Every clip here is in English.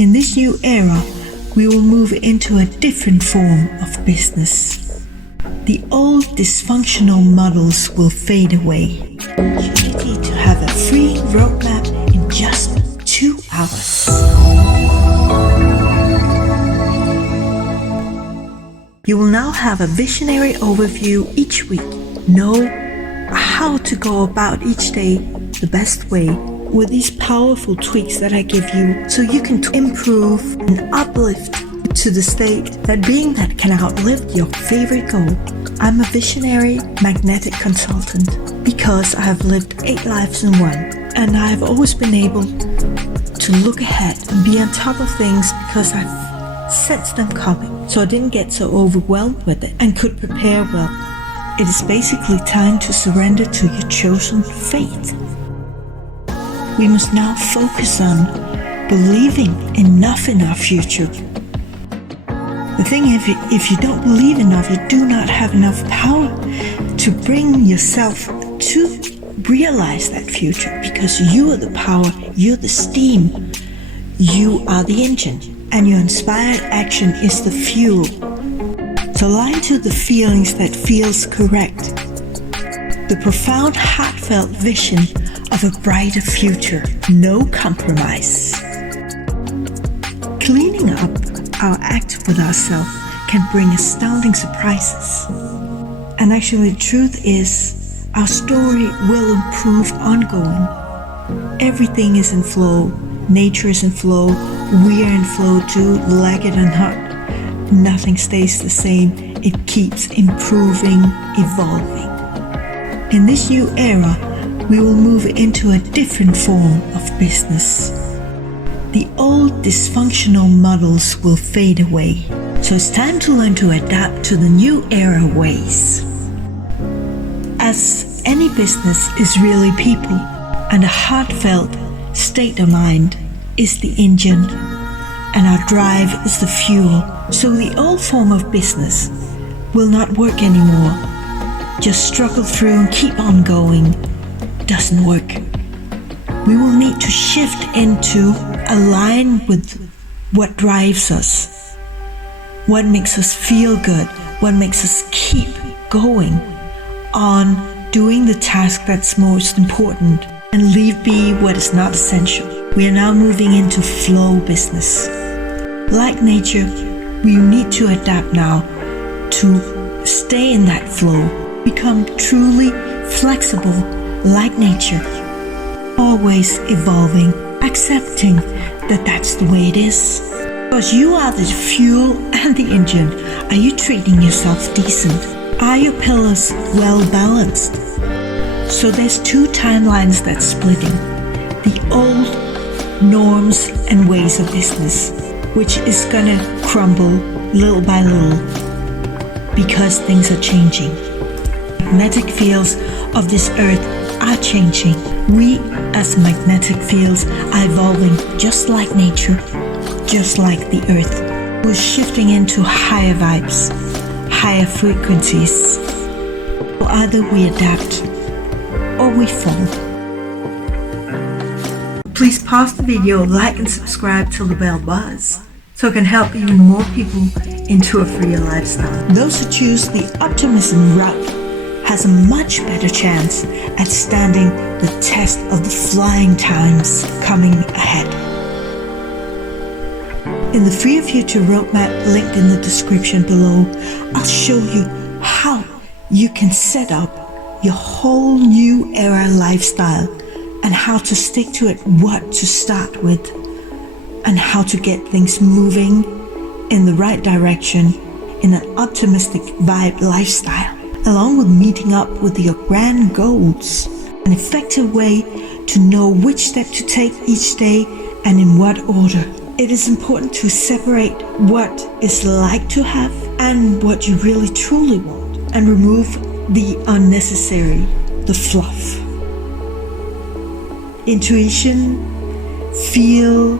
In this new era, we will move into a different form of business. The old dysfunctional models will fade away. Opportunity to have a free roadmap in just 2 hours. You will now have a visionary overview each week. Know how to go about each day the best way with these powerful tweaks that I give you, so you can improve and uplift to the state that being that can outlive your favorite goal. I'm a visionary magnetic consultant because I have lived 8 lives in one, and I have always been able to look ahead and be on top of things because I've sensed them coming, so I didn't get so overwhelmed with it and could prepare well. It is basically time to surrender to your chosen fate. We must now focus on believing enough in our future. The thing is, if you don't believe enough, you do not have enough power to bring yourself to realize that future, because you are the power, you're the steam, you are the engine, and your inspired action is the fuel. To align to the feelings that feels correct. The profound, heartfelt vision of a brighter future. No compromise. Cleaning up our act with ourselves can bring astounding surprises. And actually, the truth is, our story will improve ongoing. Everything is in flow. Nature is in flow. We are in flow too, like it or not. Nothing stays the same. It keeps improving, evolving. In this new era, we will move into a different form of business. The old dysfunctional models will fade away. So it's time to learn to adapt to the new era ways. As any business is really people, and a heartfelt state of mind is the engine, and our drive is the fuel. So the old form of business will not work anymore. Just struggle through and keep on going. Doesn't work. We will need to shift into align with what drives us, what makes us feel good, what makes us keep going on doing the task that's most important, and leave be what is not essential. We are now moving into flow business. Like nature, we need to adapt now to stay in that flow, become truly flexible like nature, always evolving, accepting that that's the way it is. Because you are the fuel and the engine. Are you treating yourself decent? Are your pillars well balanced? So there's 2 timelines that's splitting. The old norms and ways of business, which is gonna crumble little by little because things are changing. Magnetic fields of this earth are changing. We as magnetic fields are evolving just like nature, just like the earth. We're shifting into higher vibes, higher frequencies. So either we adapt or we fall. Please pause the video, like and subscribe till the bell buzz, so it can help even more people into a freer lifestyle. Those who choose the optimism route has a much better chance at standing the test of the flying times coming ahead. In the Freer Future Roadmap linked in the description below, I'll show you how you can set up your whole new era lifestyle and how to stick to it, what to start with, and how to get things moving in the right direction in an optimistic vibe lifestyle, along with meeting up with your grand goals. An effective way to know which step to take each day and in what order. It is important to separate what is like to have and what you really truly want, and remove the unnecessary, the fluff. Intuition, feel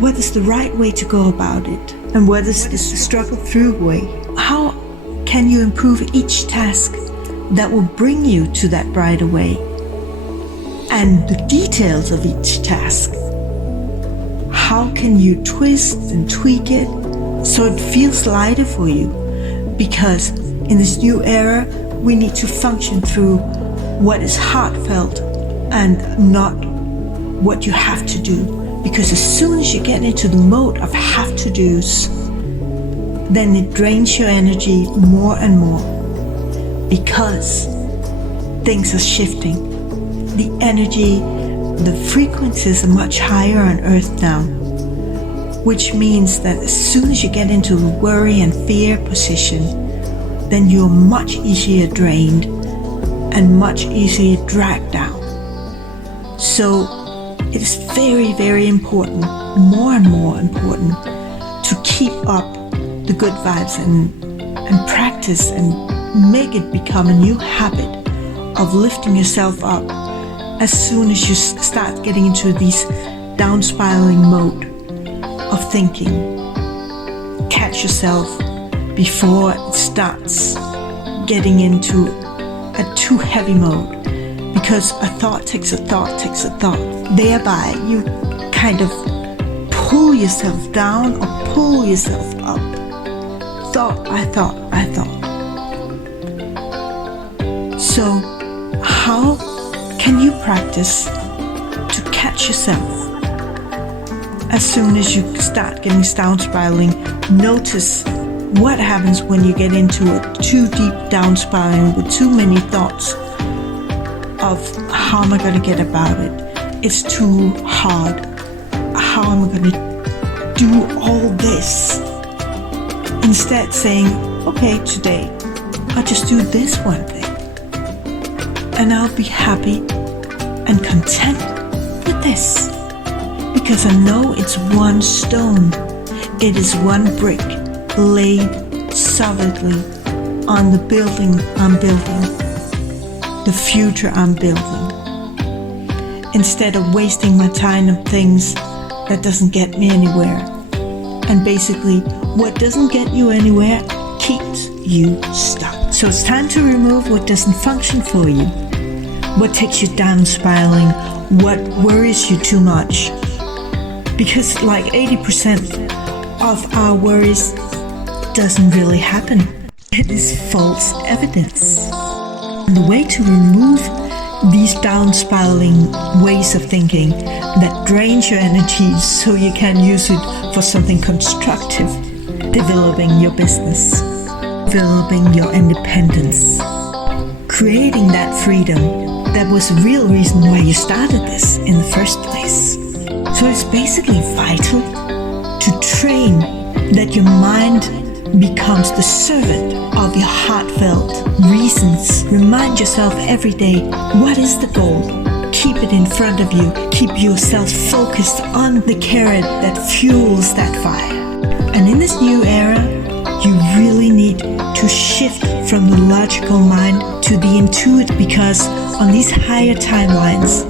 what is the right way to go about it, and what is the struggle through way. How can you improve each task that will bring you to that brighter way, and the details of each task. how can you twist and tweak it so it feels lighter for you? Because in this new era, we need to function through what is heartfelt and not what you have to do. Because as soon as you get into the mode of have to do's, then it drains your energy more and more, because things are shifting. The energy, the frequencies are much higher on Earth now, which means that as soon as you get into the worry and fear position, then you're much easier drained and much easier dragged down. So it is very, very important, more and more important, to keep up the good vibes and practice and make it become a new habit of lifting yourself up as soon as you start getting into this down spiraling mode of thinking. Catch yourself before it starts getting into a too heavy mode, because a thought takes a thought takes a thought. Thereby you kind of pull yourself down or pull yourself up. Thought by thought by thought. So how can you practice to catch yourself as soon as you start getting down spiraling? Notice what happens when you get into a too deep down spiraling with too many thoughts of how am I going to get about it? It's too hard. How am I going to do all this? Instead saying, okay, today I'll just do this one thing and I'll be happy and content with this, because I know it's one stone, it is one brick laid solidly on the building I'm building, the future I'm building, instead of wasting my time on things that doesn't get me anywhere. And basically, what doesn't get you anywhere keeps you stuck. So it's time to remove what doesn't function for you, what takes you down spiraling, what worries you too much. Because like 80% of our worries doesn't really happen. It is false evidence. And the way to remove these down spiraling ways of thinking that drains your energy so you can use it for something constructive, developing your business, developing your independence, creating that freedom that was the real reason why you started this in the first place. So it's basically vital to train that your mind becomes the servant of your heartfelt reasons. Remind yourself every day, what is the goal? Keep it in front of you. Keep yourself focused on the carrot that fuels that fire. And in this new era, you really need to shift from the logical mind to the intuitive, because on these higher timelines,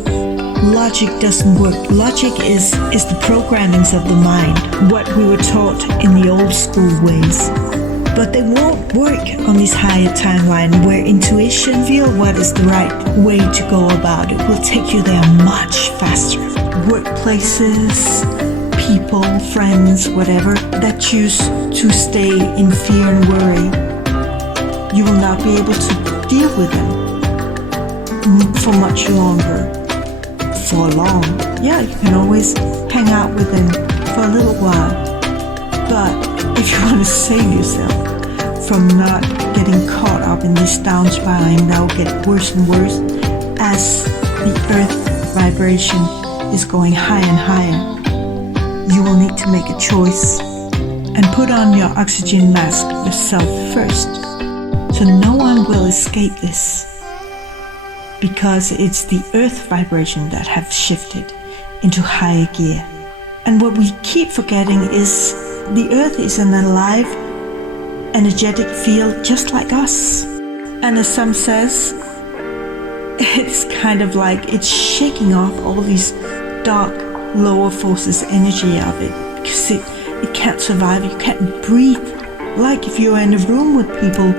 logic doesn't work. Logic is the programmings of the mind, what we were taught in the old school ways. But they won't work on this higher timeline where intuition, feel what is the right way to go about it, will take you there much faster. Workplaces, people, friends, whatever, that choose to stay in fear and worry, you will not be able to deal with them for much longer. For long. Yeah, you can always hang out with them for a little while. But if you want to save yourself from not getting caught up in this down spiraling that will get worse and worse as the earth vibration is going higher and higher, you will need to make a choice and put on your oxygen mask yourself first, so no one will escape this. Because it's the earth vibration that have shifted into higher gear. And what we keep forgetting is the earth is an alive, energetic field just like us. And as some says, it's kind of like it's shaking off all these dark lower forces energy of it, because it can't survive, you can't breathe. Like if you're in a room with people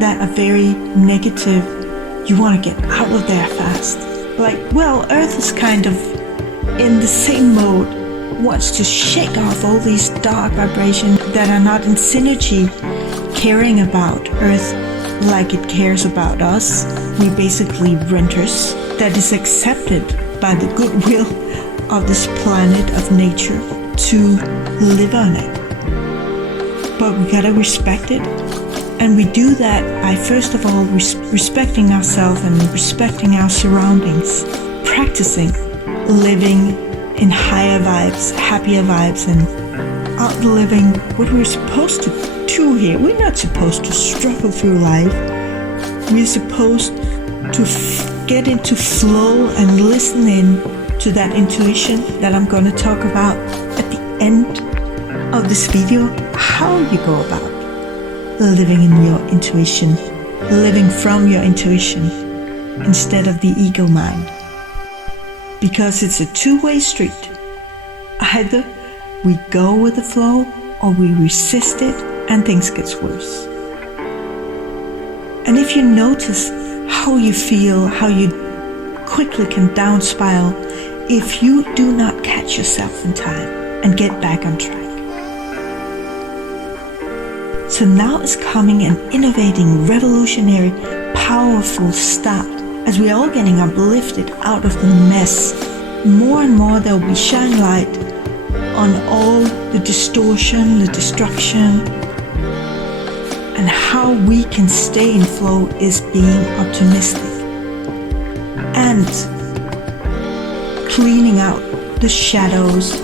that are very negative, you want to get out of there fast. Like, well, Earth is kind of in the same mode wants to shake off all these dark vibrations that are not in synergy, caring about Earth like it cares about us. We basically renters that is accepted by the goodwill of this planet of nature to live on it. But we gotta respect it. And we do that by first of all respecting ourselves and respecting our surroundings, practicing living in higher vibes, happier vibes, and outliving what we're supposed to do here. We're not supposed to struggle through life. We're supposed to get into flow and listen in to that intuition that I'm going to talk about at the end of this video, how you go about living in your intuition, living from your intuition instead of the ego mind. Because it's a two-way street. Either we go with the flow or we resist it and things gets worse. And if you notice how you feel, how you quickly can down spiral if you do not catch yourself in time and get back on track. So now is coming an innovating, revolutionary, powerful start as we are all getting uplifted out of the mess. More and more there will be shining light on all the distortion, the destruction, and how we can stay in flow is being optimistic and cleaning out the shadows,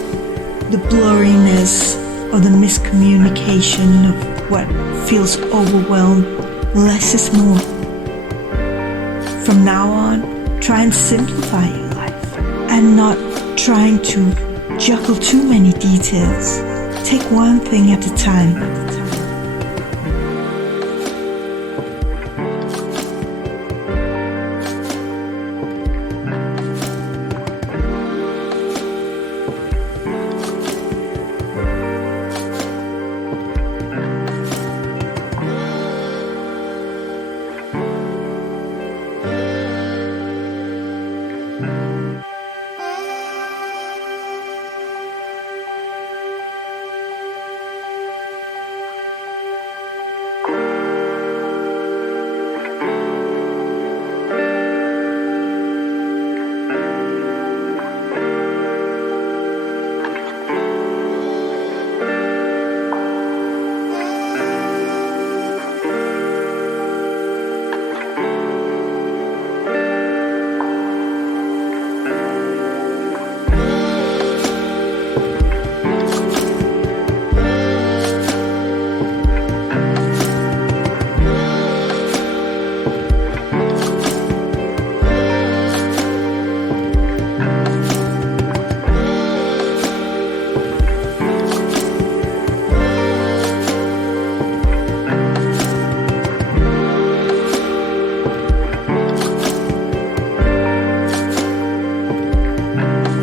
the blurriness, or the miscommunication of what feels overwhelmed. Less is more. From now on, try and simplify your life and not trying to juggle too many details. Take one thing at a time.